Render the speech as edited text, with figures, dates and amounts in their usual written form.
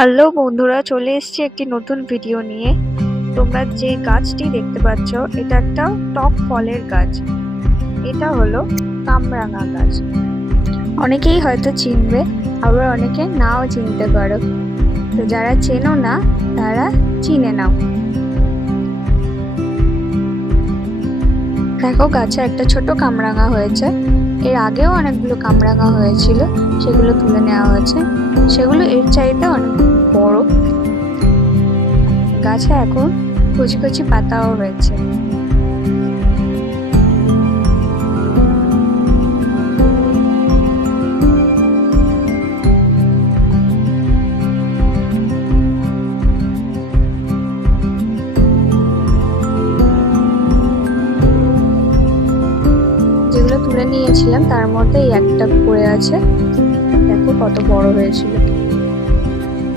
Hello বন্ধুরা, চলে এসেছি একটি নতুন ভিডিও নিয়ে। তোমরা যে গাছটি দেখতে পাচ্ছ এটা একটা টক ফলের গাছ। এটা হলো কামরাঙা গাছ। অনেকেই হয়তো চিনবে, আবার অনেকে নাও চিনতে পারো। তো যারা চেনো না তারা চিনে নাও। দেখো, গাছে একটা ছোট কামরাঙা হয়েছে। এর আগেও অনেকগুলো কামরাঙা হয়েছিল, সেগুলো তুলে নেওয়া হয়েছে। সেগুলো এর চাইতে অনেক বড়। গাছে এখন কচি কচি পাতাও রয়েছে। যেগুলো তুলে নিয়েছিলাম তার মধ্যে এই একটা পড়ে আছে। দেখো কত বড় হয়েছিল।